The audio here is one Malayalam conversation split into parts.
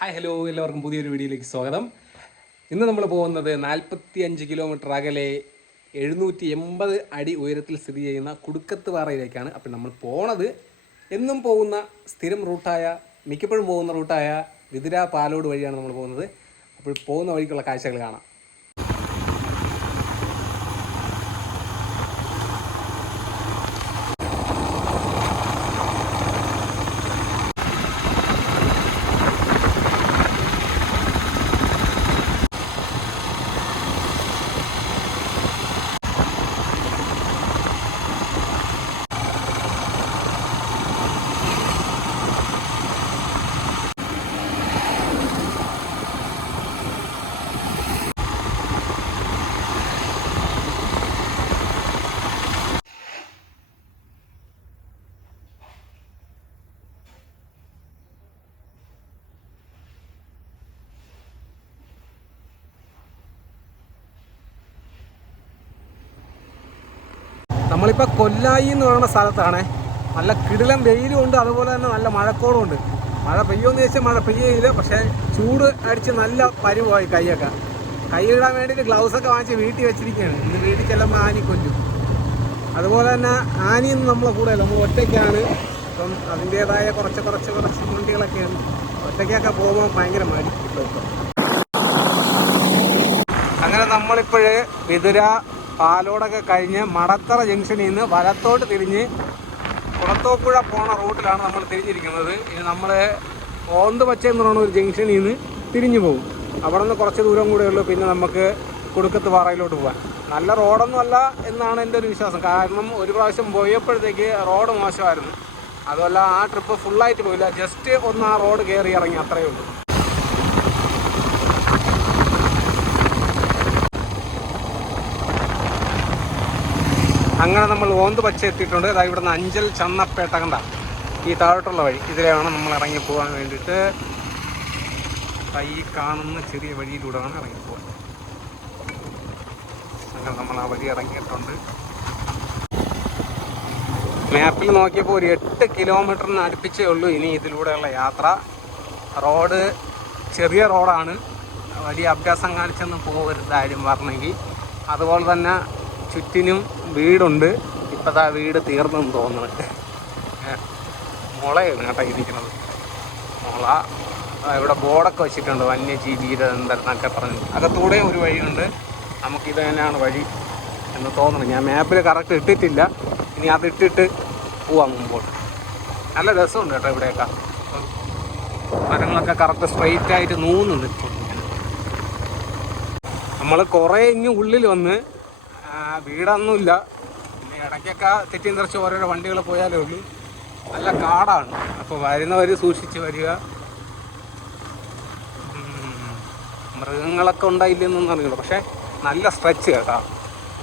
ഹായ് ഹലോ എല്ലാവർക്കും പുതിയൊരു വീഡിയോയിലേക്ക് സ്വാഗതം. ഇന്ന് നമ്മൾ പോകുന്നത് 45 കിലോമീറ്റർ അകലെ 780 അടി ഉയരത്തിൽ സ്ഥിതി ചെയ്യുന്ന കുടുക്കത്തുപാറയിലേക്കാണ്. അപ്പം നമ്മൾ പോണത് എന്നും പോകുന്ന സ്ഥിരം റൂട്ടായ മിക്കപ്പോഴും പോകുന്ന റൂട്ടായ വിതുര പാലോട് വഴിയാണ് നമ്മൾ പോകുന്നത്. അപ്പോൾ പോകുന്ന വഴിക്കുള്ള കാഴ്ചകൾ കാണാം. നമ്മളിപ്പോൾ കൊല്ലായി എന്ന് പറയുന്ന സ്ഥലത്താണ്. നല്ല കിടിലം വെയിലും ഉണ്ട്, അതുപോലെ തന്നെ നല്ല മഴക്കോളും ഉണ്ട്. മഴ പെയ്യുമെന്ന് ചോദിച്ചാൽ മഴ പെയ്യയില്ല, പക്ഷേ ചൂട് അടിച്ച് നല്ല പരിവായി. കൈയിടാൻ വേണ്ടിയിട്ട് ഗ്ലൗസൊക്കെ വാങ്ങിച്ച് വീട്ടിൽ വെച്ചിരിക്കുകയാണ്. ഇന്ന് വീട്ടിൽ ചെല്ലുമ്പോൾ ആനി കൊല്ലും. അതുപോലെ തന്നെ ആനിയൊന്നും നമ്മളെ കൂടെ നമ്മൾ ഒറ്റയ്ക്കാണ്. അപ്പം അതിൻ്റേതായ കുറച്ച് വണ്ടികളൊക്കെയാണ്. ഒറ്റയ്ക്കൊക്കെ പോകുമ്പോൾ ഭയങ്കര മടി ഇപ്പം. അങ്ങനെ നമ്മളിപ്പോഴേ വിതുര പാലോടൊക്കെ കഴിഞ്ഞ് മടത്തറ ജംഗ്ഷനിൽ നിന്ന് വലത്തോട്ട് തിരിഞ്ഞ് കുളത്തോപ്പുഴ പോണ റൂട്ടിലാണ് നമ്മൾ തിരിഞ്ഞിരിക്കുന്നത്. ഇനി നമ്മൾ ഓന്തുപച്ച എന്ന് പറയുന്ന ഒരു ജംഗ്ഷനിൽ നിന്ന് തിരിഞ്ഞു പോകും. അവിടെ നിന്ന് കുറച്ച് ദൂരം കൂടെ ഉള്ളൂ, പിന്നെ നമുക്ക് കുടുക്കത്തുപാറയിലോട്ട് പോകാൻ. നല്ല റോഡൊന്നും അല്ല എന്നാണ് എൻ്റെ ഒരു വിശ്വാസം. കാരണം ഒരു പ്രാവശ്യം പോയപ്പോഴത്തേക്ക് റോഡ് മോശമായിരുന്നു. അതുമല്ല, ആ ട്രിപ്പ് ഫുള്ളായിട്ട് പോയില്ല, ജസ്റ്റ് ഒന്ന് ആ റോഡ് കയറി ഇറങ്ങി, അത്രയേ ഉള്ളൂ. അങ്ങനെ നമ്മൾ ഓന്തുപച്ച എത്തിയിട്ടുണ്ട്. അതായത് ഇവിടുന്ന് അഞ്ചൽ ചന്നപ്പേട്ട കണ്ട ഈ താഴോട്ടുള്ള വഴി ഇതിലെ വേണം നമ്മൾ ഇറങ്ങി പോകാൻ വേണ്ടിയിട്ട്. ഈ കാണുന്ന ചെറിയ വഴിയിലൂടെ വേണം ഇറങ്ങിപ്പോകാൻ. അങ്ങനെ നമ്മൾ ആ വഴി ഇറങ്ങിയിട്ടുണ്ട്. മാപ്പിൽ നോക്കിയപ്പോൾ ഒരു 8 കിലോമീറ്ററിന് അടുപ്പിച്ചേ ഉള്ളൂ ഇനി ഇതിലൂടെയുള്ള യാത്ര. റോഡ് ചെറിയ റോഡാണ്, വലിയ അഭ്യാസം കാണിച്ചൊന്നും പോകരുതാരും പറഞ്ഞെങ്കിൽ. അതുപോലെ തന്നെ ചുറ്റിനും വീടുണ്ട്. ഇപ്പോഴത്തെ ആ വീട് തീർന്നെന്ന് തോന്നുന്നത്. മുളയാണ് കേട്ടോ ഇരിക്കുന്നത്. മുള ഇവിടെ ബോർഡൊക്കെ വെച്ചിട്ടുണ്ട്, വന്യജീവി എന്നൊക്കെ പറഞ്ഞ്. അകത്തൂടെയും ഒരു വഴിയുണ്ട്. നമുക്കിത് തന്നെയാണ് വഴി എന്ന് തോന്നുന്നു. ഞാൻ മാപ്പിൽ കറക്റ്റ് ഇട്ടിട്ടില്ല, ഇനി അതിട്ടിട്ട് പോവാം മുമ്പോട്ട്. നല്ല രസമുണ്ട് കേട്ടോ ഇവിടെയൊക്കെ. മരങ്ങളൊക്കെ കറക്റ്റ് സ്ട്രെയിറ്റ് ആയിട്ട് നൂന്നുണ്ട്. നമ്മൾ കുറേ ഇങ്ങ് ഉള്ളിൽ വന്ന് വീടൊന്നുമില്ല. പിന്നെ ഇടയ്ക്കൊക്കെ തെറ്റിയും തെറിച്ച് ഓരോരോ വണ്ടികൾ പോയാലേ ഉള്ളൂ. നല്ല കാടാണ്. അപ്പോൾ വരുന്നവർ സൂക്ഷിച്ച് വരിക. മൃഗങ്ങളൊക്കെ ഉണ്ടായില്ലെന്നൊന്നും അറിയില്ല, പക്ഷേ നല്ല സ്ട്രെച്ച് കേട്ടോ.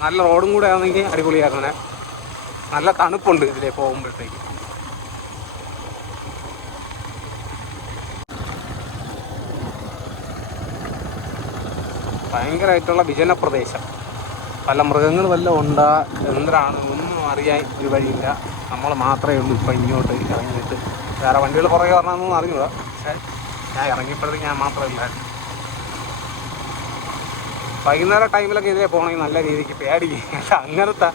നല്ല റോഡും കൂടെ ആണെങ്കിൽ അടിപൊളിയായിരുന്നു. നല്ല തണുപ്പുണ്ട് ഇതിലെ പോകുമ്പോഴത്തേക്ക്. ഭയങ്കരമായിട്ടുള്ള വിജനപ്രദേശം. പല മൃഗങ്ങൾ വല്ലതും ഉണ്ടാ എന്തിനാണ് ഒന്നും അറിയാൻ ഒരു വഴിയില്ല. നമ്മൾ മാത്രമേ ഉള്ളൂ ഇപ്പം ഇങ്ങോട്ട് ഇറങ്ങിയിട്ട്. വേറെ വണ്ടികൾ പുറകെ പറഞ്ഞതൊന്നും അറിഞ്ഞൂടാ, പക്ഷേ ഞാൻ ഇറങ്ങിയപ്പോഴത്തേക്ക് ഞാൻ മാത്രമില്ലായിരുന്നു. വൈകുന്നേരം ടൈമിലൊക്കെ ഇതിലേ പോകണമെങ്കിൽ നല്ല രീതിക്ക് പേടിക്കില്ല, അങ്ങനത്തെ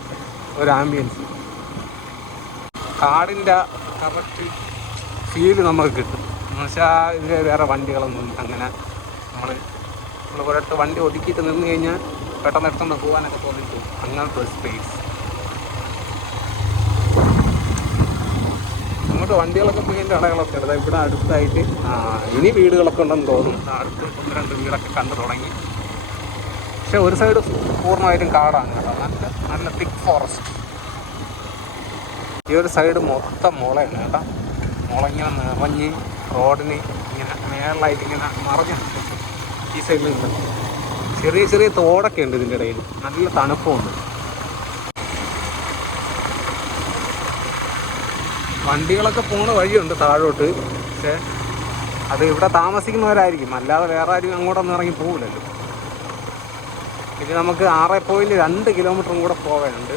ഒരു ആംബിയൻസ്. കാടിൻ്റെ കറക്റ്റ് ഫീല് നമുക്ക് കിട്ടും. എന്ന് വെച്ചാൽ ഇതിൽ വേറെ വണ്ടികളൊന്നും അങ്ങനെ നമ്മൾ ഒരിടത്ത് വണ്ടി ഒതുക്കിയിട്ട് നിന്ന് കഴിഞ്ഞാൽ പെട്ടെന്ന് എടുത്തുകൊണ്ട് പോകാനൊക്കെ തോന്നിട്ടു. അങ്ങനത്തെ ഒരു സ്പേസ്. അങ്ങോട്ട് വണ്ടികളൊക്കെ പോയതിൻ്റെ അടകളൊക്കെ ഉണ്ട്. ഇവിടെ അടുത്തായിട്ട് ഇനി വീടുകളൊക്കെ ഉണ്ടെന്ന് തോന്നുന്നു. അടുത്ത് 1-2 വീടൊക്കെ കണ്ടു തുടങ്ങി. പക്ഷെ ഒരു സൈഡ് പൂർണ്ണമായിട്ടും കാടാണ് കേട്ടോ. നല്ല തിക്ക് ഫോറസ്റ്റ്. ഈ ഒരു സൈഡ് മൊത്തം മുളയാണ് കേട്ടോ. മുള ഇങ്ങനെ നിറഞ്ഞ് റോഡിന് ഇങ്ങനെ മേളിലായിട്ട് ഇങ്ങനെ മറഞ്ഞ് ഈ സൈഡിൽ നിന്ന് ചെറിയ തോടൊക്കെ ഉണ്ട് ഇതിൻ്റെ ഇടയിൽ. നല്ല തണുപ്പുണ്ട്. വണ്ടികളൊക്കെ പോണ വഴിയുണ്ട് താഴോട്ട്, പക്ഷേ അത് ഇവിടെ താമസിക്കുന്നവരായിരിക്കും, അല്ലാതെ വേറെ ആരും അങ്ങോട്ടൊന്നും ഇറങ്ങി പോകില്ലല്ലോ. ഇനി നമുക്ക് 6.2 കിലോമീറ്ററും കൂടെ പോകാനുണ്ട്.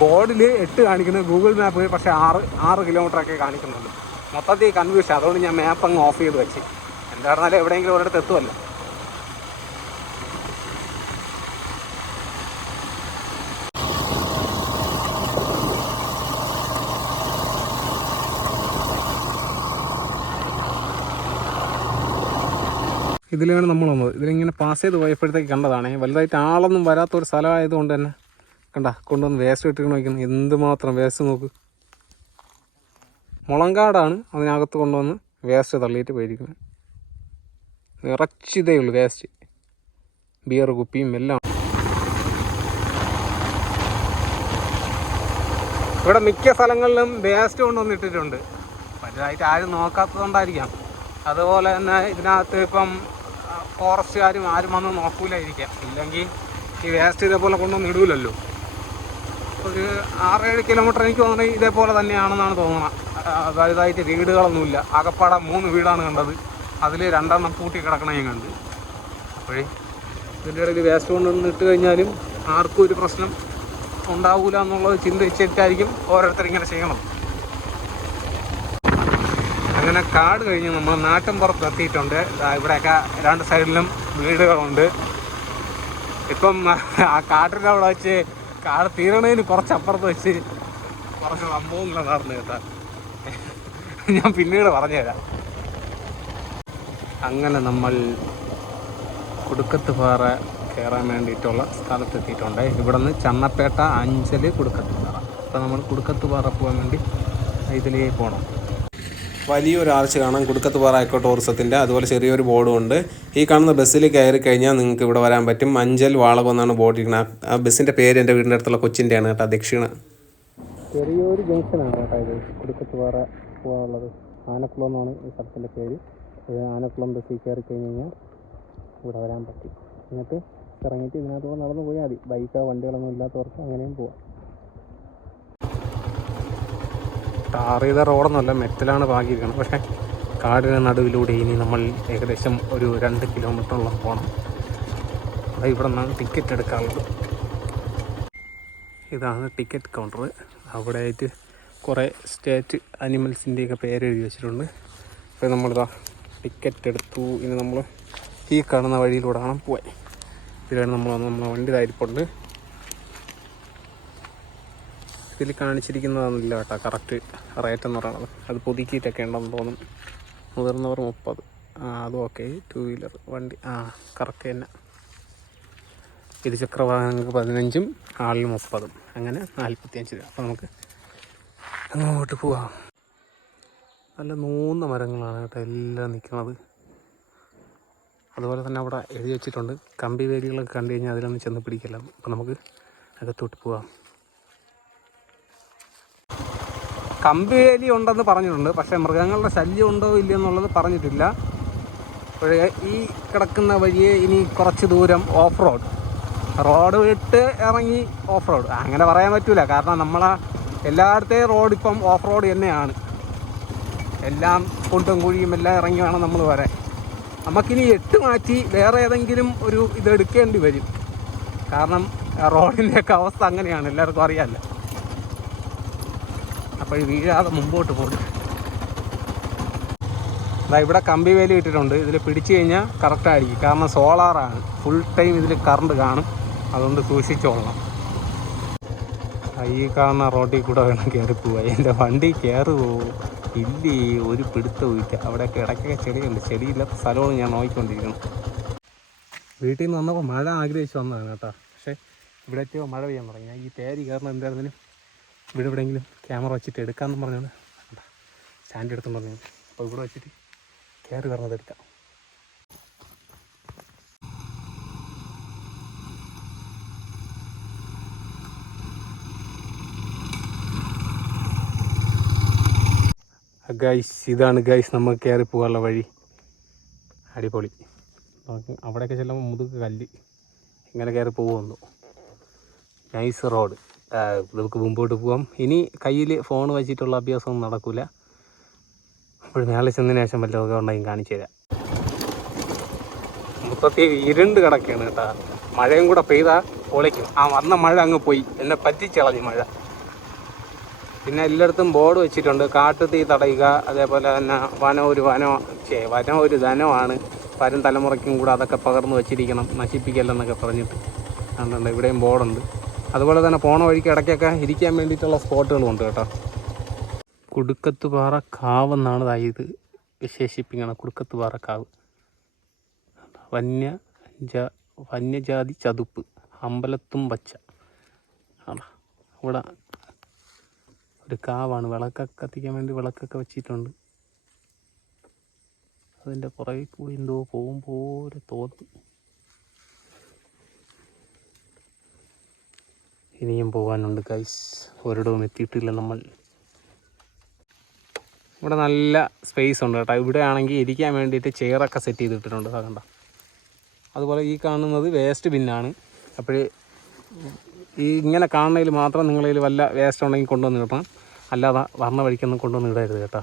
ബോർഡിൽ 8 കാണിക്കുന്നത്, ഗൂഗിൾ മാപ്പ് പക്ഷേ 6 കിലോമീറ്ററൊക്കെ കാണിക്കുന്നുള്ളൂ. മൊത്തത്തിൽ കൺഫ്യൂഷൻ. അതുകൊണ്ട് ഞാൻ മാപ്പ് അങ്ങ് ഓഫ് ചെയ്ത് വെച്ച്. എന്തായിരുന്നാലും എവിടെയെങ്കിലും ഒരിടത്ത് എത്തുമല്ലോ. ഇതിലാണ് നമ്മൾ വന്നത്. ഇതിലിങ്ങനെ പാസ് ചെയ്ത് പോയപ്പോഴത്തേക്ക് കണ്ടതാണ്. വലുതായിട്ട് ആളൊന്നും വരാത്തൊരു സ്ഥലമായതുകൊണ്ട് തന്നെ കണ്ട കൊണ്ടുവന്ന് വേസ്റ്റ് ഇട്ടിട്ട് വയ്ക്കുന്നത്. എന്തുമാത്രം വേസ്റ്റ് നോക്ക്. മുളങ്കാടാണ്, അതിനകത്ത് കൊണ്ടുവന്ന് വേസ്റ്റ് തള്ളിയിട്ട് പോയിരിക്കുന്നത്. നിറച്ചിതേ ഉള്ളൂ വേസ്റ്റ്, ബിയർ കുപ്പിയും എല്ലാം. ഇവിടെ മിക്ക സ്ഥലങ്ങളിലും വേസ്റ്റ് കൊണ്ടുവന്ന് ഇട്ടിട്ടുണ്ട്. വലുതായിട്ട് ആരും നോക്കാത്തതുകൊണ്ടായിരിക്കാം. അതുപോലെ തന്നെ ഇതിനകത്ത് ഇപ്പം ഫോറസ്റ്റുകാരും ആരും വന്ന് നോക്കൂലായിരിക്കാം. ഇല്ലെങ്കിൽ ഈ വേസ്റ്റ് ഇതേപോലെ കൊണ്ടുവന്ന് ഇടൂലല്ലോ. ഒരു 6-7 കിലോമീറ്റർ എനിക്ക് തോന്നുന്നത് ഇതേപോലെ തന്നെയാണെന്നാണ് തോന്നുന്നത്. വലുതായിട്ട് വീടുകളൊന്നുമില്ല. ആകപ്പാടെ 3 വീടാണ് കണ്ടത്. അതിൽ 2 എണ്ണം പൂട്ടി കിടക്കണേ ഞാൻ കണ്ട്. അപ്പോഴേ ഇതിൻ്റെ ഇടയിൽ വേസ്റ്റ് കൊണ്ടുവന്ന് ഇട്ട് കഴിഞ്ഞാലും ആർക്കും ഒരു പ്രശ്നം ഉണ്ടാവില്ല എന്നുള്ളത് ചിന്തിച്ചിട്ടായിരിക്കും ഓരോരുത്തരിങ്ങനെ ചെയ്യണം. അങ്ങനെ കാട് കഴിഞ്ഞ് നമ്മൾ നാട്ടിൻ പുറത്ത് എത്തിയിട്ടുണ്ട്. ഇവിടെയൊക്കെ 2 സൈഡിലും വീടുകളുണ്ട്. ഇപ്പം ആ കാട്ടിൻ്റെ അവിടെ വെച്ച് കാട് തീരണതിന് കുറച്ചപ്പുറത്ത് വെച്ച് കുറച്ച് സംഭവങ്ങൾ നടന്നു കേട്ടാ. ഞാൻ പിന്നീട് പറഞ്ഞുതരാം. അങ്ങനെ നമ്മൾ കുടുക്കത്തുപാറ കയറാൻ വേണ്ടിയിട്ടുള്ള സ്ഥലത്തെത്തിയിട്ടുണ്ട്. ഇവിടെ നിന്ന് ചണ്ണപ്പേട്ട, അഞ്ചൽ, കുടുക്കത്തുപാറ. അപ്പോൾ നമ്മൾ കുടുക്കത്തുപാറ പോകാൻ വേണ്ടി ഇതിലേക്ക് പോകണം. വലിയൊരു ആർച്ച് കാണാം കുടുക്കത്തുപാറ എക്കോ ടൂറിസത്തിൻ്റെ. അതുപോലെ ചെറിയൊരു ബോർഡും ഉണ്ട്. ഈ കാണുന്ന ബസ്സിൽ കയറി കഴിഞ്ഞാൽ നിങ്ങൾക്ക് ഇവിടെ വരാൻ പറ്റും. അഞ്ചൽ വാളകം എന്നാണ് ബോർഡ് ഇരിക്കുന്നത്. ആ ബസ്സിൻ്റെ പേര് എൻ്റെ വീടിൻ്റെ അടുത്തുള്ള കൊച്ചിൻ്റെയാണ് കേട്ടോ, ദക്ഷിണ. ചെറിയൊരു ജംഗ്ഷനാണ് കേട്ടോ ഇത് കുടുക്കത്തുപാറ പോകാനുള്ളത്. ആനക്കുളം എന്നാണ് ഈ സ്ഥലത്തിൻ്റെ പേര്. ആനക്കുളം ബസ്സിൽ കയറി കഴിഞ്ഞ് കഴിഞ്ഞാൽ ഇവിടെ വരാൻ പറ്റും. എന്നിട്ട് ഇറങ്ങിയിട്ട് ഇതിനകത്ത് നടന്ന് പോയാൽ മതി. ബൈക്കോ വണ്ടികളൊന്നും ഇല്ലാത്തവർക്ക് അങ്ങനെയും പോവാം. ടാർ ചെയ്ത റോഡൊന്നുമല്ല, മെറ്റലാണ് പാകിയിരിക്കണം. പക്ഷേ കാടിന് നടുവിലൂടെ ഇനി നമ്മൾ ഏകദേശം ഒരു 2 കിലോമീറ്ററോളം പോകണം. അത് ഇവിടെ നിന്നാണ് ടിക്കറ്റ് എടുക്കാനുള്ളത്. ഇതാണ് ടിക്കറ്റ് കൗണ്ടർ. അവിടെ ആയിട്ട് കുറേ സ്റ്റേറ്റ് അനിമൽസിൻ്റെയൊക്കെ പേര് എഴുതി വെച്ചിട്ടുണ്ട്. അപ്പോൾ നമ്മളിതാ ടിക്കറ്റ് എടുത്തു. ഇനി നമ്മൾ ഈ കാണുന്ന വഴിയിലൂടെയാണ് പോയി. ഇതിലാണ് നമ്മളെ വണ്ടി ഇതായിരിപ്പുണ്ട്. ഇതിൽ കാണിച്ചിരിക്കുന്നതൊന്നുമില്ല കേട്ടോ കറക്റ്റ് റേറ്റ് എന്ന് പറയുന്നത്. അത് പുതുക്കിയിട്ടൊക്കെ ഉണ്ടെന്ന് തോന്നുന്നു. മുതിർന്നവർ 30. അതും ഓക്കെ. 2 വീലർ വണ്ടി കറക്റ്റ് തന്നെ. ഇരുചക്ര വാഹനങ്ങൾക്ക് 15, ആളിന് 30, അങ്ങനെ 45 രൂപ. അപ്പോൾ നമുക്ക് അങ്ങോട്ട് പോവാം. നല്ല 3 മരങ്ങളാണ് കേട്ടോ എല്ലാം നിൽക്കുന്നത്. അതുപോലെ തന്നെ അവിടെ എഴുതി വെച്ചിട്ടുണ്ട് കമ്പി വേലികളൊക്കെ കണ്ടു കഴിഞ്ഞാൽ അതിലൊന്നും ചെന്ന് പിടിക്കില്ല. അപ്പോൾ നമുക്ക് അകത്തോട്ട് പോവാം. കമ്പി വേലി ഉണ്ടെന്ന് പറഞ്ഞിട്ടുണ്ട്, പക്ഷേ മൃഗങ്ങളുടെ ശല്യം ഉണ്ടോ ഇല്ലയോ എന്നുള്ളത് പറഞ്ഞിട്ടില്ല. അപ്പോഴേ ഈ കിടക്കുന്ന വഴിയെ ഇനി കുറച്ച് ദൂരം ഓഫ് റോഡ് വിട്ട് ഇറങ്ങി ഓഫ് റോഡ് അങ്ങനെ പറയാൻ പറ്റില്ല. കാരണം നമ്മളെ എല്ലായിടത്തെയും റോഡ് ഇപ്പം ഓഫ് റോഡ് തന്നെയാണ്. എല്ലാം കുണ്ടും കുഴിയും എല്ലാം ഇറങ്ങി വേണം നമ്മൾ വരാൻ. നമുക്കിനി 8 മാറ്റി വേറെ ഏതെങ്കിലും ഒരു ഇതെടുക്കേണ്ടി വരും. കാരണം റോഡിൻ്റെയൊക്കെ അവസ്ഥ അങ്ങനെയാണ്, എല്ലാവർക്കും അറിയാമല്ലോ. അപ്പോൾ വീഴാതെ മുമ്പോട്ട് പോകും. ഇവിടെ കമ്പി വേലി ഇട്ടിട്ടുണ്ട്. ഇതിൽ പിടിച്ചു കഴിഞ്ഞാൽ കറക്റ്റായിരിക്കും. കാരണം സോളാറാണ്, ഫുൾ ടൈം ഇതിൽ കറണ്ട് കാണും. അതുകൊണ്ട് സൂക്ഷിച്ചോളണം. ഈ കാണുന്ന റോഡിൽ കൂടെ വേണം കയറി പോവുക. എൻ്റെ വണ്ടി കയറുമോ ഇല്ലേ ഒരു പിടുത്തവും ഇല്ല. അവിടെയൊക്കെ ഇടയ്ക്കൊക്കെ ചെടിയുണ്ട്. ചെടിയില്ലാത്ത സ്ഥലമാണ് ഞാൻ നോക്കിക്കൊണ്ടിരിക്കുന്നത്. വീട്ടിൽ നിന്ന് വന്നപ്പോൾ മഴ ആഗ്രഹിച്ച് വന്നതാണ് കേട്ടോ. പക്ഷേ ഇവിടെ എത്തിയോ മഴ പെയ്യാൻ തുടങ്ങി. ഞാൻ ഈ തേരി കയറണം എന്തായിരുന്നാലും ഇവിടെ എവിടെയെങ്കിലും ക്യാമറ വെച്ചിട്ട് എടുക്കാമെന്ന് പറഞ്ഞോണ്ട് സ്റ്റാൻഡ് എടുത്തെന്ന് പറഞ്ഞു. അപ്പോൾ ഇവിടെ വെച്ചിട്ട് കയറി പറഞ്ഞത് എടുക്കാം. ഗൈസ്, ഇതാണ് ഗൈസ് നമുക്ക് കയറി പോകാനുള്ള വഴി. അടിപൊളി. അവിടെയൊക്കെ ചെല്ലുമ്പോൾ മുതുക്ക് കല്ല് ഇങ്ങനെ കയറി പോകുന്നു. Nice road. നമുക്ക് മുമ്പോട്ട് പോകാം. ഇനി കയ്യിൽ ഫോൺ വെച്ചിട്ടുള്ള അഭ്യാസമൊന്നും നടക്കില്ല. അപ്പോൾ മേലെ ചെന്നതിന് ശേഷം വല്ലതൊക്കെ ഉണ്ടെങ്കിൽ കാണിച്ചു തരാം. മൊത്തത്തിൽ ഇരുണ്ട് കിടക്കുകയാണ് കേട്ടോ. മഴയും കൂടെ പെയ്താൽ പൊളിക്കും. വന്ന മഴ അങ്ങ് പോയി, എന്നെ പറ്റിച്ചളഞ്ഞു മഴ. പിന്നെ എല്ലായിടത്തും ബോർഡ് വെച്ചിട്ടുണ്ട്, കാട്ടുതീ തടയുക, അതേപോലെ തന്നെ വനം ഒരു ധനമാണ്, വരും തലമുറയ്ക്കും കൂടെ അതൊക്കെ പകർന്നു വെച്ചിരിക്കണം, നശിപ്പിക്കല്ലെന്നൊക്കെ പറഞ്ഞിട്ട് കണ്ടുണ്ട്. ഇവിടെയും ബോർഡുണ്ട്. അതുപോലെ തന്നെ പോണ വഴിക്ക് ഇടയ്ക്കൊക്കെ ഇരിക്കാൻ വേണ്ടിയിട്ടുള്ള സ്പോട്ടുകളുണ്ട് കേട്ടോ. കുടുക്കത്തുപാറ കാവ് എന്നാണ് ഇത് വിശേഷിപ്പിക്കണം. കുടുക്കത്തുപാറ കാവ് വന്യജാതി ചതുപ്പ് അമ്പലത്തും പച്ച ആണ്. ഇവിടെ ഒരു കാവാണ്. വിളക്കൊക്കെ കത്തിക്കാൻ വേണ്ടി വിളക്കൊക്കെ വെച്ചിട്ടുണ്ട്. അതിൻ്റെ പുറകിൽ കൂടി എന്തോ പോകുമ്പോൾ തോന്നി. ഇനിയും പോകാനുണ്ട് ഗൈസ്, ഒരിടവും എത്തിയിട്ടില്ല നമ്മൾ. ഇവിടെ നല്ല സ്പേസ് ഉണ്ട് കേട്ടോ. ഇവിടെ ആണെങ്കിൽ ഇരിക്കാൻ വേണ്ടിയിട്ട് ചെയറൊക്കെ സെറ്റ് ചെയ്തിട്ടിട്ടുണ്ട്, കണ്ട. അതുപോലെ ഈ കാണുന്നത് വേസ്റ്റ് ബിന്നാണ്. അപ്പോൾ ഇങ്ങനെ കാണുന്നതിൽ മാത്രം നിങ്ങളതിൽ വല്ല വേസ്റ്റ് ഉണ്ടെങ്കിൽ കൊണ്ടുവന്ന് ഇടണം, അല്ലാതെ വർണ്ണ വഴിക്കൊന്നും കൊണ്ടുവന്ന് ഇടരുത് കേട്ടോ.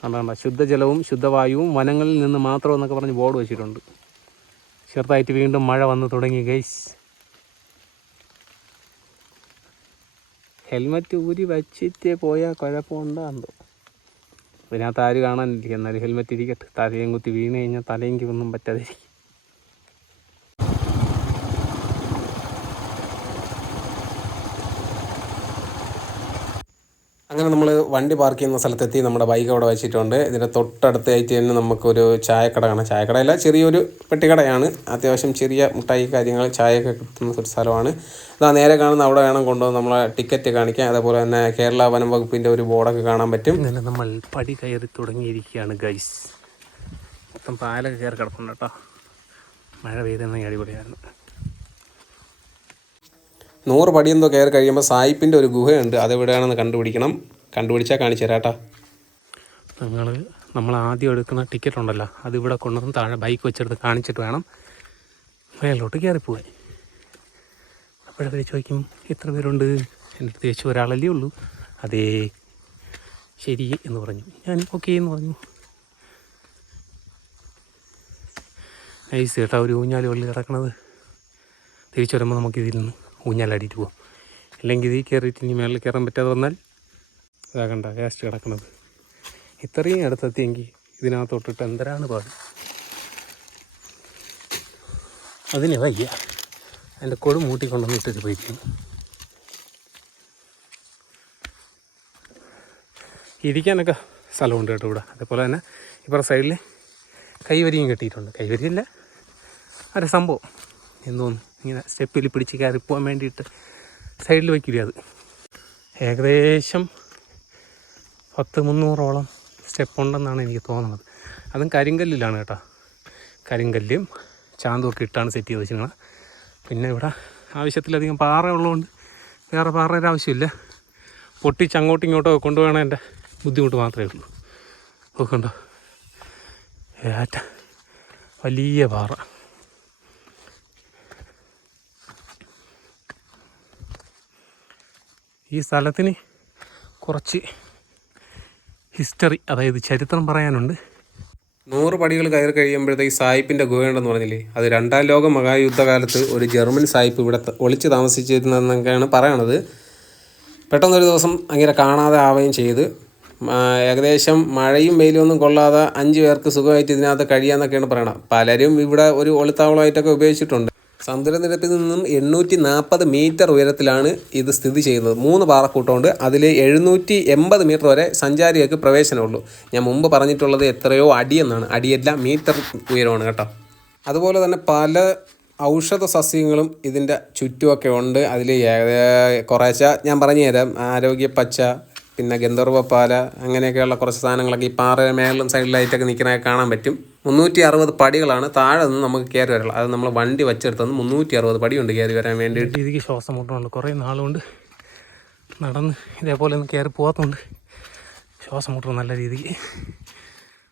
കണ്ട ശുദ്ധജലവും ശുദ്ധവായുവും വനങ്ങളിൽ നിന്ന് മാത്രം എന്നൊക്കെ പറഞ്ഞ് ബോർഡ് വെച്ചിട്ടുണ്ട്. ചെറുതായിട്ട് വീണ്ടും മഴ വന്ന് തുടങ്ങി ഗൈസ്. ഹെൽമറ്റ് ഊരി വച്ചിട്ട് പോയാൽ കുഴപ്പമുണ്ടോ? ഇതിനകത്ത് ആര് കാണാനിരിക്കും. എന്നാലും ഹെൽമറ്റ് ഇരിക്കട്ടെ. തലയും കുത്തി വീണ് കഴിഞ്ഞാൽ തലയെങ്കിൽ ഒന്നും പറ്റാതിരിക്കും. അങ്ങനെ നമ്മൾ വണ്ടി പാർക്ക് ചെയ്യുന്ന സ്ഥലത്തെത്തി. നമ്മുടെ ബൈക്ക് അവിടെ വെച്ചിട്ടുണ്ട്. ഇതിൻ്റെ തൊട്ടടുത്തായിട്ട് തന്നെ നമുക്കൊരു ചായക്കട കാണാം. ചായക്കടയല്ല, ചെറിയൊരു പെട്ടിക്കടയാണ്. അത്യാവശ്യം ചെറിയ മുട്ടായി കാര്യങ്ങൾ ചായയൊക്കെ കിട്ടുന്ന ഒരു സ്ഥലമാണ്. അതാ നേരെ കാണുന്ന അവിടെ വേണം കൊണ്ടുവന്ന് നമ്മളെ ടിക്കറ്റ് കാണിക്കാം. അതേപോലെ തന്നെ കേരള വനം വകുപ്പിൻ്റെ ഒരു ബോർഡൊക്കെ കാണാൻ പറ്റും. ഇങ്ങനെ നമ്മൾ പടി കയറി തുടങ്ങിയിരിക്കുകയാണ് ഗൈസ്. മൊത്തം പാലൊക്കെ കയറി കിടപ്പുണ്ട് കേട്ടോ. മഴ പെയ്തെന്നെങ്കിൽ അടിപൊളിയായിരുന്നു. 100 പടി എന്തോ കയറി കഴിയുമ്പോൾ സായിപ്പിൻ്റെ ഒരു ഗുഹയുണ്ട്. അതെവിടെയാണെന്ന് കണ്ടുപിടിച്ചാൽ കാണിച്ചു തരാം കേട്ടോ. നമ്മൾ ആദ്യം എടുക്കുന്ന ടിക്കറ്റ് ഉണ്ടല്ലോ, അതിവിടെ കൊണ്ടുവന്ന് താഴെ ബൈക്ക് വെച്ചെടുത്ത് കാണിച്ചിട്ട് വേണം മേലോട്ട് കയറിപ്പോവാൻ. അപ്പോഴവർ ചോദിക്കും എത്ര പേരുണ്ട്. എൻ്റെ അടുത്ത് ചോദിച്ചു ഒരാളല്ലേ ഉള്ളൂ. അതേ ശരി എന്ന് പറഞ്ഞു. ഞാൻ ഓക്കെ എന്ന് പറഞ്ഞു. നൈസ് കേട്ടോ. ഒരു ഊഞ്ഞാൽ വെള്ളി കിടക്കണത്. തിരിച്ചു വരുമ്പോൾ നമുക്കിതിൽ നിന്ന് ഊഞ്ഞാലാടിയിട്ട് പോകാം. അല്ലെങ്കിൽ ഇതിൽ കയറിയിട്ട് ഇനി മേളിൽ കയറാൻ പറ്റാതെ വന്നാൽ ഇതാകണ്ട വേസ്റ്റ് കിടക്കണത്. ഇത്രയും അടുത്തെത്തിയെങ്കിൽ ഇതിനകത്തോട്ടിട്ട് എന്തരാണ് പാട്. അതിന് വയ്യ. എൻ്റെ കൊടു മൂട്ടിക്കൊണ്ടുവന്നിട്ടൊരു പോയിരിക്കുന്നു. ഇരിക്കാനൊക്കെ സ്ഥലമുണ്ട് കേട്ടോ ഇവിടെ. അതേപോലെ തന്നെ ഇപ്പുറത്തെ സൈഡിൽ കൈവരിയും കെട്ടിയിട്ടുണ്ട്. കൈവരിയല്ല, ഒരു സംഭവം എന്തോന്ന് ഇങ്ങനെ സ്റ്റെപ്പിൽ പിടിച്ച് കയറിപ്പോകാൻ വേണ്ടിയിട്ട് സൈഡിൽ വയ്ക്കില്ല. അത് ഏകദേശം 100-300ഓളം സ്റ്റെപ്പ് ഉണ്ടെന്നാണ് എനിക്ക് തോന്നുന്നത്. അതും കരിങ്കല്ലിലാണ് കേട്ടോ. കരിങ്കല്ലും ചാന്തും ഒക്കെ ഇട്ടാണ് സെറ്റ് ചെയ്ത് വെച്ചിരിക്കുന്നത്. പിന്നെ ഇവിടെ ആവശ്യത്തിലധികം പാറ ഉള്ളതുകൊണ്ട് വേറെ പാറയുടെ ആവശ്യമില്ല. പൊട്ടിച്ച് അങ്ങോട്ടും ഇങ്ങോട്ടോ കൊണ്ടുപോകണ എൻ്റെ ബുദ്ധിമുട്ട് മാത്രമേ ഉള്ളൂ. നോക്കണ്ടോ, വലിയ പാറ. ഈ സ്ഥലത്തിന് കുറച്ച് ഹിസ്റ്ററി, അതായത് ചരിത്രം പറയാനുണ്ട്. 100 പടികൾ കയറി കഴിയുമ്പോഴത്തേക്ക് സായിപ്പിൻ്റെ ഗുഹയുണ്ടെന്ന് പറഞ്ഞില്ലേ, അത് 2ാം ലോക മഹായുദ്ധകാലത്ത് ഒരു ജർമ്മൻ സായിപ്പ് ഇവിടെ ഒളിച്ച് താമസിച്ചിരുന്നതെന്നൊക്കെയാണ് പറയണത്. പെട്ടെന്നൊരു ദിവസം അങ്ങനെ കാണാതെ ആവുകയും ചെയ്ത്. ഏകദേശം മഴയും വെയിലും ഒന്നും കൊള്ളാതെ 5 പേർക്ക് സുഖമായിട്ട് ഇതിനകത്ത് കഴിയാമെന്നൊക്കെയാണ് പറയണത്. പലരും ഇവിടെ ഒരു ഒളിത്താവളമായിട്ടൊക്കെ ഉപയോഗിച്ചിട്ടുണ്ട്. സമുദ്രനിരപ്പിൽ നിന്നും 840 മീറ്റർ ഉയരത്തിലാണ് ഇത് സ്ഥിതി ചെയ്യുന്നത്. 3 പാറക്കൂട്ടമുണ്ട്. അതിൽ 780 മീറ്റർ വരെ സഞ്ചാരികൾക്ക് പ്രവേശനമുള്ളൂ. ഞാൻ മുമ്പ് പറഞ്ഞിട്ടുള്ളത് എത്രയോ അടിയെന്നാണ്. അടിയല്ല, മീറ്റർ ഉയരമാണ് കേട്ടോ. അതുപോലെ തന്നെ പല ഔഷധ സസ്യങ്ങളും ഇതിൻ്റെ ചുറ്റുമൊക്കെ ഉണ്ട്. അതിൽ കുറേശ്ശെ ഞാൻ പറഞ്ഞു തരാം. ആരോഗ്യപ്പച്ച, പിന്നെ ഗന്ധർവപ്പാല, അങ്ങനെയൊക്കെയുള്ള കുറച്ച് സാധനങ്ങളൊക്കെ ഈ പാറ മേളിലും സൈഡിലായിട്ടൊക്കെ നിൽക്കുന്നതൊക്കെ കാണാൻ പറ്റും. 360 പടികളാണ് താഴെ നിന്ന് നമുക്ക് കയറി വരാനുള്ളത്. അത് നമ്മൾ വണ്ടി വെച്ചെടുത്തത് 360 പടിയുണ്ട് കയറി വരാൻ വേണ്ടിയിട്ട്. രീതിക്ക് ശ്വാസം മുട്ടുന്നുണ്ട്. കുറേ നാളുകൊണ്ട് നടന്ന് ഇതേപോലെ ഒന്ന് കയറി പോകാത്തതുകൊണ്ട് ശ്വാസം മുട്ടും. നല്ല രീതിക്ക്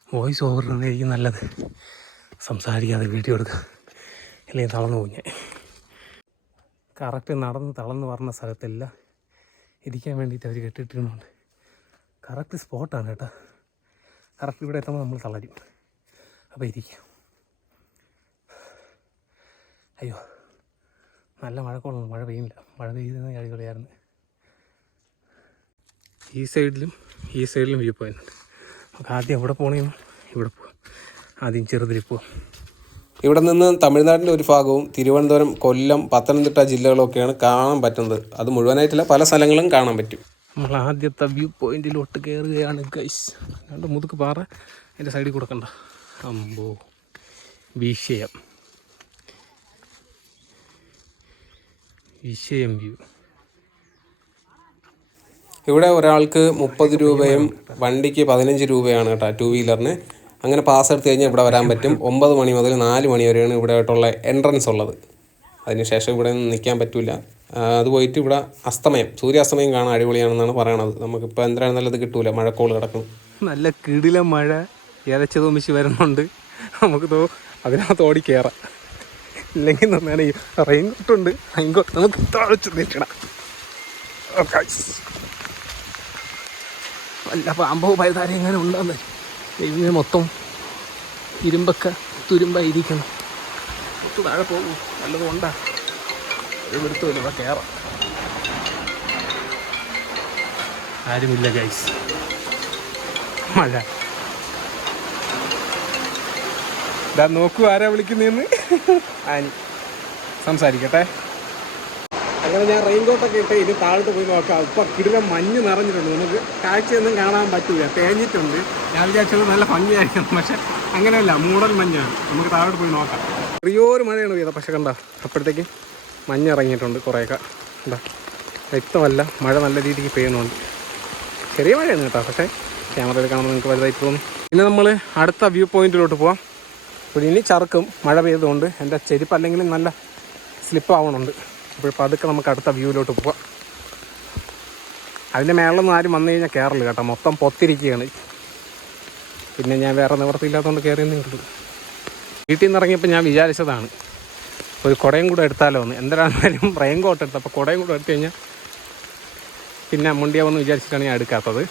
വോയിസ് ഓവർ തന്നെയായിരിക്കും നല്ലത്. സംസാരിക്കാതെ വീഡിയോ എടുക്കുക, അല്ലെങ്കിൽ തളർന്നു പോയി. കറക്റ്റ് നടന്ന് തളർന്ന് പറഞ്ഞ സ്ഥലത്തെല്ലാം ഇരിക്കാൻ വേണ്ടിയിട്ട് അവർ കെട്ടിട്ടിരുന്നുണ്ട്. കറക്റ്റ് സ്പോട്ടാണ് കേട്ടോ. കറക്റ്റ് ഇവിടെ എത്തുമ്പോൾ നമ്മൾ തളരും. അപ്പോൾ ഇരിക്കാം. അയ്യോ, നല്ല മഴക്കോളാണ്. മഴ പെയ്യുന്നില്ല. മഴ പെയ്യുന്ന അടിപൊളിയായിരുന്നു. ഈ സൈഡിലും വ്യൂ പോയിന്റ് ഉണ്ട്. നമുക്ക് ആദ്യം എവിടെ പോകണമെന്നും ഇവിടെ പോവാം. ആദ്യം ചെറുതിൽ പോവാം. ഇവിടെ നിന്ന് തമിഴ്നാടിൻ്റെ ഒരു ഭാഗവും തിരുവനന്തപുരം, കൊല്ലം, പത്തനംതിട്ട ജില്ലകളൊക്കെയാണ് കാണാൻ പറ്റുന്നത്. അത് മുഴുവനായിട്ടില്ല, പല സ്ഥലങ്ങളും കാണാൻ പറ്റും. നമ്മൾ ആദ്യത്തെ വ്യൂ പോയിന്റിലോട്ട് കയറുകയാണ് ഗൈസ്. രണ്ട് മുതുക്ക് പാറ അതിൻ്റെ സൈഡിൽ കൊടുക്കണ്ട. അമ്പോ വിഷയം വ്യൂ. ഇവിടെ ഒരാൾക്ക് 30 രൂപയും വണ്ടിക്ക് 15 രൂപയാണ് കേട്ടോ, 2 വീലറിന്. അങ്ങനെ പാസ് എടുത്ത് കഴിഞ്ഞാൽ ഇവിടെ വരാൻ പറ്റും. 9 മണി മുതൽ 4 മണി വരെയാണ് ഇവിടെ ആയിട്ടുള്ള എൻട്രൻസ് ഉള്ളത്. അതിനുശേഷം ഇവിടെ ഒന്നും നിൽക്കാൻ പറ്റില്ല. അത് പോയിട്ട് ഇവിടെ സൂര്യാസ്തമയം കാണാൻ അടിപൊളിയാണെന്നാണ് പറയണത്. നമുക്കിപ്പോൾ എന്തായാലും നല്ലത് കിട്ടൂല, മഴക്കോള് കിടക്കും. നല്ല കിടില മഴ ഇരച്ചു തോമിച്ച് വരുന്നുണ്ട്. നമുക്ക് അതിനകത്ത് ഓടി കയറാം. ഇല്ലെങ്കിൽ നന്നാണ് റെയിൻകോട്ടുണ്ട്. റെയിൻകോട്ട് നമുക്ക് താഴ്ച നിൽക്കണം. വല്ല പാമ്പോ പഴുതാരം എങ്ങനെ ഉണ്ടെന്ന് ഇതിന് മൊത്തം ഇരുമ്പൊക്കെ തുരുമ്പായിരിക്കണം. താഴെ പോകും, നല്ലതും ഉണ്ടാ. എടുത്തുമില്ല, ഇവിടെ കയറാം. ആരുമില്ല ഗൈസ്, മഴ. ഇതാ നോക്കൂ ആരാ വിളിക്കുന്നതെന്ന്. ആനി സംസാരിക്കട്ടെ. അങ്ങനെ ഞാൻ റെയിൻകോട്ടൊക്കെ ഇട്ട് ഇനി താഴോട്ട് പോയി നോക്കാം. ഇപ്പം കിടിലം മഞ്ഞ് നിറഞ്ഞിട്ടുണ്ട്. നമുക്ക് കാഴ്ചയൊന്നും കാണാൻ പറ്റില്ല, തേഞ്ഞിട്ടുണ്ട്. ഞാൻ വിചാരിച്ചത് നല്ല ഭംഗിയായിരിക്കും, പക്ഷെ അങ്ങനെയല്ല, മൂടൽ മഞ്ഞാണ്. നമുക്ക് താഴോട്ട് പോയി നോക്കാം. ചെറിയൊരു മഴയാണ് പെയ്തത്, പക്ഷെ കണ്ട അപ്പോഴത്തേക്ക് മഞ്ഞ് ഇറങ്ങിയിട്ടുണ്ട് കുറേയൊക്കെ. എന്താ വ്യക്തമല്ല, മഴ നല്ല രീതിക്ക് പെയ്യുന്നുണ്ട്. ചെറിയ മഴയാണ് കേട്ടോ, പക്ഷേ ക്യാമറയിൽ കാണുമ്പോൾ നിങ്ങൾക്ക് വലുതായിട്ട് തോന്നും. പിന്നെ നമ്മൾ അടുത്ത വ്യൂ പോയിന്റിലോട്ട് പോവാം. അപ്പോൾ ഇനി ചറുക്കും, മഴ പെയ്തുകൊണ്ട് എൻ്റെ ചെരുപ്പ് അല്ലെങ്കിലും നല്ല സ്ലിപ്പ് ആവണുണ്ട്. അപ്പോൾ പതുക്കെ നമുക്ക് അടുത്ത വ്യൂവിലോട്ട് പോവാം. അതിൻ്റെ മേളിലൊന്നും ആരും വന്നു കഴിഞ്ഞാൽ കയറില്ല കേട്ടോ, മൊത്തം പൊത്തിരിക്കുകയാണ്. പിന്നെ ഞാൻ വേറെ നിവൃത്തിയില്ലാത്തതുകൊണ്ട് കയറിയെന്നേ ഉള്ളൂ. വീട്ടിൽ നിന്ന് ഇറങ്ങിയപ്പോൾ ഞാൻ വിചാരിച്ചതാണ് ഒരു കുടയും കൂടെ എടുത്താലോ എന്ന്. എന്തായാലും റെയിൻ കോട്ട് എടുത്ത്, അപ്പോൾ കുടയും കൂടെ എടുത്തു കഴിഞ്ഞാൽ പിന്നെ മുണ്ടിയാവെന്ന് വിചാരിച്ചിട്ടാണ് ഞാൻ എടുക്കാത്തത്.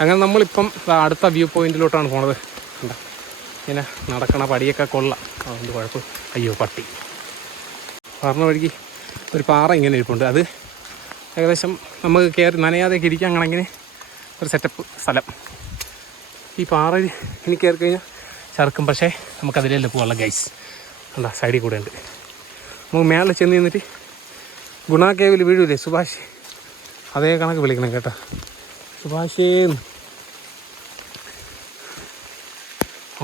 അങ്ങനെ നമ്മളിപ്പം അടുത്ത വ്യൂ പോയിന്റിലോട്ടാണ് പോണത്. എന്താ ഇങ്ങനെ നടക്കണ പടിയൊക്കെ കൊള്ളാം, അതുകൊണ്ട് കുഴപ്പം. അയ്യോ പട്ടി പറഞ്ഞ വഴിക്ക് ഒരു പാറ ഇങ്ങനെ ഇരിപ്പുണ്ട്. അത് ഏകദേശം നമുക്ക് കയറി നനയാതെയൊക്കെ ഇരിക്കാൻ കണക്കിന് ഒരു സെറ്റപ്പ് സ്ഥലം. ഈ പാറയിൽ ഇനി കയറി കഴിഞ്ഞാൽ ചറുക്കും, പക്ഷേ നമുക്കതിലല്ലേ പോകാനുള്ള ഗൈസ്. എന്താ സൈഡിൽ കൂടെ ഉണ്ട്. നമുക്ക് മേളിൽ ചെന്ന് നിന്നിട്ട് ഗുണ കേവിൽ വീഴൂലേ സുഭാഷ്, അതേ കണക്ക് വിളിക്കണം കേട്ടോ, സുഭാഷേന്ന്.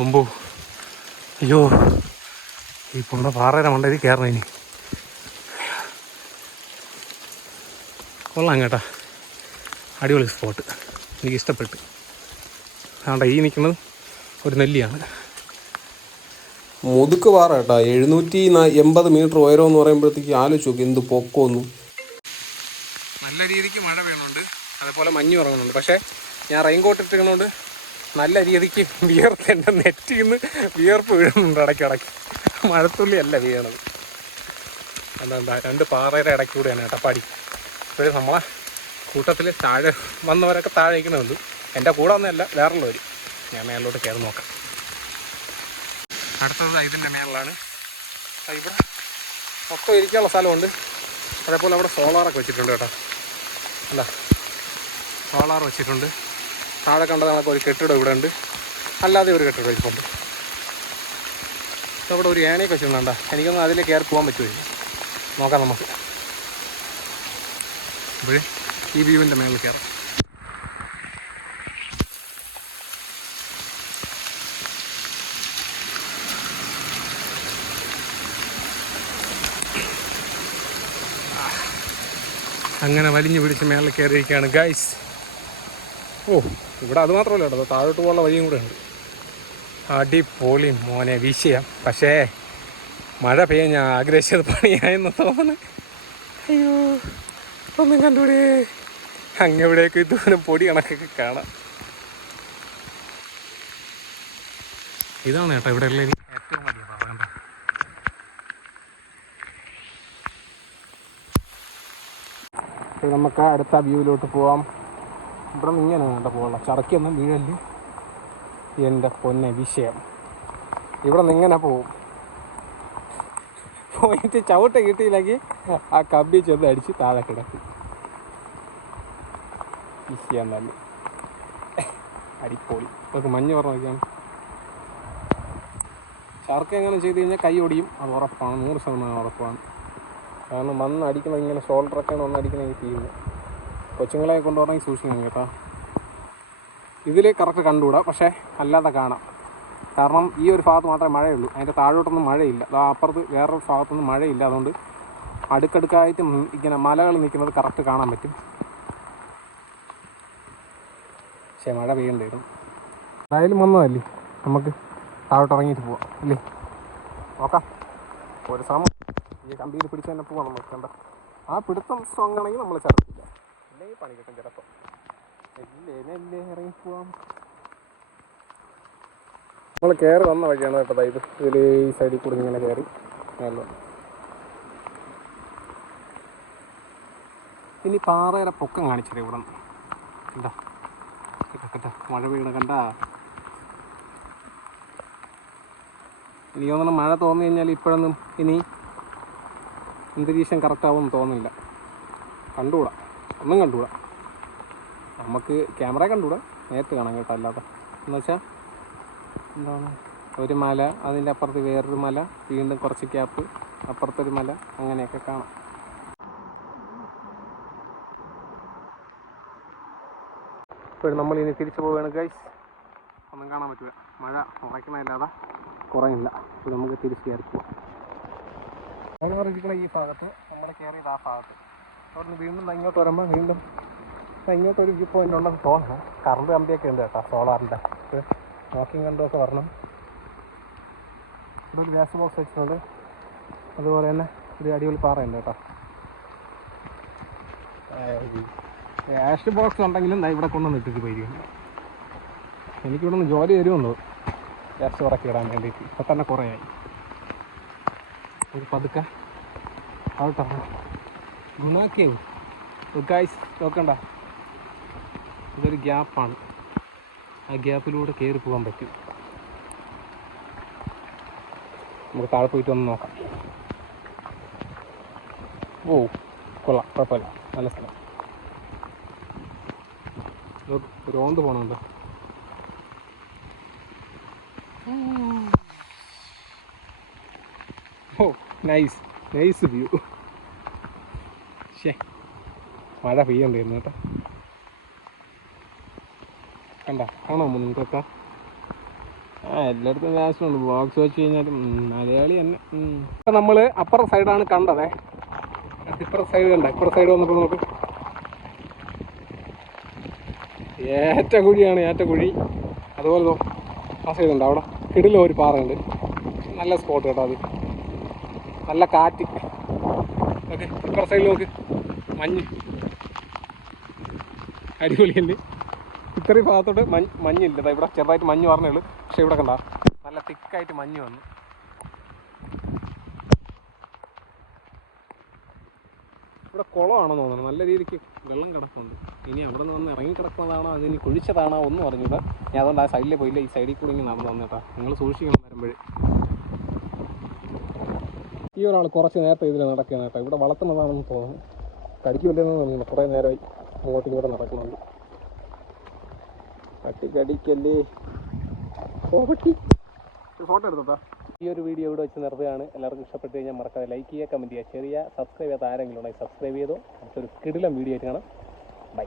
ഒമ്പോ അയ്യോ, ഈ പൊണ്ട പാറയുടെ മണ്ടയിൽ കയറണം. ഇനി കൊള്ളാം കേട്ടോ, അടിപൊളി സ്പോട്ട്, എനിക്കിഷ്ടപ്പെട്ടു. അതുകൊണ്ട് ഈ നിൽക്കുന്നത് ഒരു നെല്ലിയാണ്. മുതുക്ക് പാറ കേട്ടോ, 780 മീറ്റർ ഉയരം എന്ന് പറയുമ്പോഴത്തേക്ക് ആലോചിച്ച് നോക്കി എന്ത് പൊക്കമൊന്നും. നല്ല രീതിക്ക് മഴ വീണുണ്ട്, അതേപോലെ മഞ്ഞ് ഉറങ്ങുന്നുണ്ട്. പക്ഷേ ഞാൻ റെയിൻ കോട്ട് ഇട്ടിരുന്നതുകൊണ്ട് നല്ല രീതിക്ക് വിയർത്ത് എൻ്റെ നെറ്റിൽ നിന്ന് വിയർപ്പ് വീഴുന്നുണ്ട് ഇടയ്ക്കിടയ്ക്ക്. മഴത്തുള്ളി അല്ല വീണത്. എന്താ രണ്ട് പാറയുടെ ഇടയ്ക്കൂടെയാണ് കേട്ടോ പടി. ഇപ്പോഴും നമ്മളെ കൂട്ടത്തിൽ താഴെ വന്നവരൊക്കെ താഴെ ഇരിക്കണമുണ്ട്. എൻ്റെ കൂടെ ഒന്നുമല്ല, വേറുള്ളവർ. ഞാൻ മേളിലോട്ട് കയറി നോക്കാം. അടുത്തത് ഇതിൻ്റെ മേളിലാണ്. ഇവിടെ മൊത്തം ഇരിക്കാനുള്ള സ്ഥലമുണ്ട്. അതേപോലെ അവിടെ സോളാറൊക്കെ വെച്ചിട്ടുണ്ട് കേട്ടോ. അല്ല സോളാർ വെച്ചിട്ടുണ്ട്. താഴെ കണ്ടത് നമുക്ക് ഒരു കെട്ടിടം ഇവിടെ ഉണ്ട്, അല്ലാതെ ഒരു കെട്ടിടം ഇരിപ്പുണ്ട്. അവിടെ ഒരു ഏണയൊക്കെ വെച്ചിട്ടുണ്ടോ, എനിക്കൊന്നും അതിൽ കയറി പോകാൻ പറ്റുമോ നോക്കാം നമുക്ക്. ഇപ്പോഴേ ഈ വ്യൂവിൻ്റെ മേളിൽ കയറാം. അങ്ങനെ വലിഞ്ഞു പിടിച്ച് മേളിൽ കയറിയിരിക്കുകയാണ് ഗൈസ്. ഓ ഇവിടെ അത് മാത്രമല്ല കേട്ടോ, താഴോട്ട് പോകാനുള്ള വഴിയും കൂടെ ഉണ്ട്. അടിപൊളി മോനെ വിഷയം. പക്ഷേ മഴ പെയ്യാൻ ഞാൻ ആഗ്രഹിച്ചത് പണിയായെന്ന് തോന്നുന്നു. അയ്യോ ഒന്നും കണ്ടുകൂടെ, അങ്ങെവിടെയൊക്കെ ഇതുപോലെ പൊടി കണക്കൊക്കെ കാണാം. ഇതാണ് കേട്ടോ ഇവിടെ ഉള്ള ഏറ്റവും വലിയ പാറ. അപ്പോൾ നമുക്ക് അടുത്ത വ്യൂവിലോട്ട് പോവാം. ഇവിടെ നിന്ന് ഇങ്ങനെ വേണ്ട പോകണം, ചറക്കൊന്നും വീഴല്. എൻ്റെ പൊന്നെ വിഷയം. ഇവിടെ നിന്ന് ഇങ്ങനെ പോവും, പോയിട്ട് ചവിട്ട് കിട്ടിയില്ലെങ്കിൽ ആ കമ്പി ചെന്ന് അടിച്ച് താഴെ കിടക്കും. ഈസിയാണ് നല്ല അടിപൊളി. ഇതൊക്കെ മഞ്ഞ് പറഞ്ഞ നോക്കിയാണ്. ഷാർക്ക് എങ്ങനെ ചെയ്ത് കഴിഞ്ഞാൽ കൈ ഒടിയും, അത് ഉറപ്പാണ്, 100% ഉറപ്പാണ്. കാരണം വന്ന് അടിക്കണം, ഇങ്ങനെ ഷോൾഡറൊക്കെയാണ് വന്ന് അടിക്കണം ഈ ചെയ്യുന്നത്. കൊച്ചുങ്ങളെ കൊണ്ടുപോകണമെങ്കിൽ സൂക്ഷിക്കണം കേട്ടോ. ഇതിൽ കറക്റ്റ് കണ്ടുകൂടാ, പക്ഷേ അല്ലാതെ കാണാം. കാരണം ഈ ഒരു ഭാഗത്ത് മാത്രമേ മഴയുള്ളൂ, അതിൻ്റെ താഴോട്ടൊന്നും മഴയില്ല. അപ്പുറത്ത് വേറൊരു ഭാഗത്തൊന്നും മഴയില്ല. അതുകൊണ്ട് അടുക്കടുക്കായിട്ട് ഇങ്ങനെ മലകൾ നിൽക്കുന്നത് കറക്റ്റ് കാണാൻ പറ്റും. പക്ഷേ മഴ പെയ്യണ്ടായിരുന്നു. എന്തായാലും വന്നതല്ലേ, നമുക്ക് താഴോട്ട് ഇറങ്ങിയിട്ട് പോവാം അല്ലേ. നോക്കാം, ഒരു സമയം ഈ കമ്പിയിൽ പിടിച്ച് തന്നെ പോവാം. നമുക്ക് കണ്ട ആ പിടുത്തം സ്ട്രോങ് ആണെങ്കിൽ നമ്മൾ ചടക്കില്ല, അല്ലെങ്കിൽ പണി കിട്ടും ചിലപ്പോൾ. നെല്ലേ ഇറങ്ങി പോവാം. നമ്മൾ കയറി വന്ന വഴിയാണ് കേട്ടോ ഇത്. ഇതിൽ ഈ സൈഡിൽ കൂടി ഇങ്ങനെ കയറി നല്ല. ഇനി പാറയുടെ പൊക്കം കാണിച്ചത് ഇവിടെ നിന്ന് കണ്ടാ. കേട്ടോ മഴ പെയ്യണ കണ്ടാ. എനിക്ക് തോന്നുന്നു മഴ തോന്നി കഴിഞ്ഞാൽ ഇപ്പോഴൊന്നും ഇനി അന്തരീക്ഷം കറക്റ്റാവുമെന്ന് തോന്നുന്നില്ല. കണ്ടുകൂടാ, ഒന്നും കണ്ടുകൂടാ. നമുക്ക് ക്യാമറ കണ്ടുകൂടാ, നേരിട്ട് കാണാം കേട്ടോ. അല്ലാതെ എന്നുവെച്ചാൽ എന്താണ്, ഒരു മല, അതിൻ്റെ അപ്പുറത്ത് വേറൊരു മല, വീണ്ടും കുറച്ച് ഗ്യാപ്പ്, അപ്പുറത്തൊരു മല, അങ്ങനെയൊക്കെ കാണാം. ഇപ്പോൾ നമ്മളിനി തിരിച്ചു പോവുകയാണ് ഗൈസ്. ഒന്നും കാണാൻ പറ്റില്ല, മഴ കുറയ്ക്കണമില്ലാതെ കുറയില്ല. അപ്പോൾ നമുക്ക് തിരിച്ച് കയറി പോവാം. നമ്മൾ ഇരിക്കണ ഈ ഭാഗത്ത്, നമ്മൾ കയറിയത് ആ ഭാഗത്ത്. അവിടെ നിന്ന് വീണ്ടും ഇങ്ങോട്ട് വരുമ്പോൾ വീണ്ടും ഇങ്ങോട്ടൊരു വ്യൂ പോയിൻ്റ് ഉണ്ടെന്ന് തോന്നണം. കറണ്ട് കമ്പിയൊക്കെ ഉണ്ട് കേട്ടോ, സോളാറിൻ്റെ. നോക്കിയും കണ്ടുമൊക്കെ വരണം. ഇവിടെ ഒരു ഗ്യാസ് ബോക്സ് വെച്ചിട്ടുണ്ട്. അതുപോലെ തന്നെ ഒരു അടിപൊളി പാറയുണ്ട് കേട്ടോ. ഗ്യാസ് ബോക്സ് ഉണ്ടെങ്കിലും ഇവിടെ കൊണ്ടുവന്ന് ഇട്ടിട്ട് പോയിരിക്കും. എനിക്കിവിടെ നിന്ന് ജോലി തരുമെന്നോ ഗ്യാസ് ഉറക്കി ഇടാൻ വേണ്ടിയിട്ട്. ഇപ്പം തന്നെ കുറേ ആയി. ഒരു പതുക്കെ ആവട്ടെ. നോക്കിയോ ഗൈസ്, നോക്കണ്ട, ഇതൊരു ഗ്യാപ്പാണ്. ആ ഗ്യാപ്പിലൂടെ കയറി പോകാൻ പറ്റും. നമുക്ക് താഴെ പോയിട്ട് ഒന്ന് നോക്കാം. ഓ കൊള്ളാം, കുഴപ്പമില്ല, നല്ല സ്ഥലം. ഒരു ഓന്ത് പോകണുണ്ടോ. ഓ നൈസ് നൈസ് വ്യൂ. ശേ മഴ പെയ്യണ്ടായിരുന്നു കേട്ടോ. കണ്ട കാണാമോ നിങ്ങൾക്കൊക്കെ? എല്ലായിടത്തും ഗ്യാസുണ്ട്. ബോക്സ് വെച്ച് കഴിഞ്ഞാലും മലയാളി തന്നെ. ഇപ്പം നമ്മൾ അപ്പുറ സൈഡാണ് കണ്ടതേ. ഇപ്പുറ സൈഡ് കണ്ട, ഇപ്പുറ സൈഡ് വന്നപ്പോൾ നമുക്ക് ഏറ്റക്കുഴിയാണ്, ഏറ്റക്കുഴി. അതുപോലെ ആ സൈഡുണ്ട്, അവിടെ കിടിലം ഒരു പാറയുണ്ട്. നല്ല സ്പോട്ട് കേട്ടോ അത്. നല്ല കാറ്റ്. ഓക്കെ, ഇപ്പുറ സൈഡിൽ നോക്ക്, മഞ്ഞ് അടിപൊളിയുണ്ട്. ഇത്രയും ഭാഗത്തോട്ട് മഞ്ഞില്ല. ഇവിടെ ചെറുതായിട്ട് മഞ്ഞ് പറഞ്ഞേ ഉള്ളൂ. പക്ഷേ ഇവിടെ കണ്ട നല്ല തിക്കായിട്ട് മഞ്ഞ് വന്നു. ഇവിടെ കുളമാണെന്ന് തോന്നുന്നു, നല്ല രീതിക്ക് വെള്ളം കിടക്കുന്നുണ്ട്. ഇനി അവിടെ നിന്ന് വന്ന് ഇറങ്ങി കിടക്കുന്നതാണോ അതിനി കുഴിച്ചതാണോ ഒന്നും അറിഞ്ഞില്ല. ഞാൻ അതുകൊണ്ട് ആ സൈഡിൽ പോയില്ല, ഈ സൈഡിൽ കൂടി ഇങ്ങനെ നടന്നു വന്നേട്ടാ. നിങ്ങൾ സൂക്ഷിക്കണം വരുമ്പോൾ. ഈ ഒരാൾ കുറച്ച് നേരത്തെ ഇതിൽ നടക്കുകയാണ് കേട്ടോ. ഇവിടെ വളർത്തുന്നതാണെന്ന് തോന്നുന്നു. കടിക്കില്ലെന്ന് തോന്നുന്നു. കുറേ നേരമായി അങ്ങോട്ടും ഇങ്ങോട്ടും നടക്കുന്നുണ്ട്. കടിക്കല്ലേ ഒരു ഫോട്ടോ എടുത്തോട്ടാ. ഈ ഒരു വീഡിയോ ഇവിടെ വെച്ച് നിർത്തുകയാണ്. എല്ലാവർക്കും ഇഷ്ടപ്പെട്ട് കഴിഞ്ഞാൽ മറക്കാതെ ലൈക്ക് ചെയ്യുക, കമൻറ്റ് ചെയ്യുക, ചെറിയ സബ്സ്ക്രൈബ് ചെയ്യാത്ത ആരെങ്കിലും ഉണ്ടെങ്കിൽ സബ്സ്ക്രൈബ് ചെയ്തോ. അടുത്തൊരു കിടിലം വീഡിയോ ആയിട്ട് കാണാം. ബൈ.